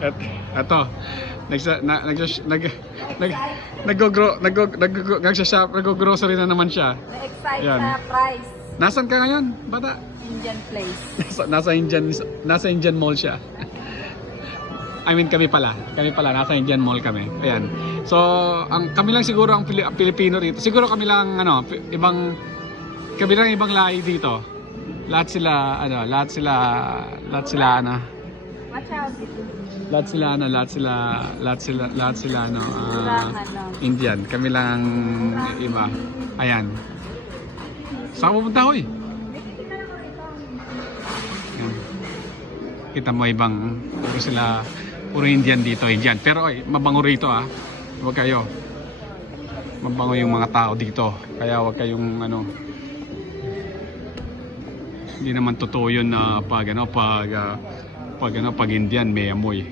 At eto, nag-grocery na naman siya. Na-excite Yan. sa price. Nasaan ka ngayon, bata? Indian place. Nasa Indian Mall siya. I mean kami pala nasa Indian Mall kami. Ayan. So, kami lang siguro ang Pilipino rito. Siguro kami lang ibang lahi dito. Lahat sila Watch out. lahat sila Indian. Kami lang iba. Ayan. Saan pupunta hoy? Ayan. Kita mo ibang puro Indian dito, Indian. Pero mabango rito Huwag kayo. Mabango yung mga tao dito. Kaya huwag kayong hindi naman totoo yun na pag Indian may amoy.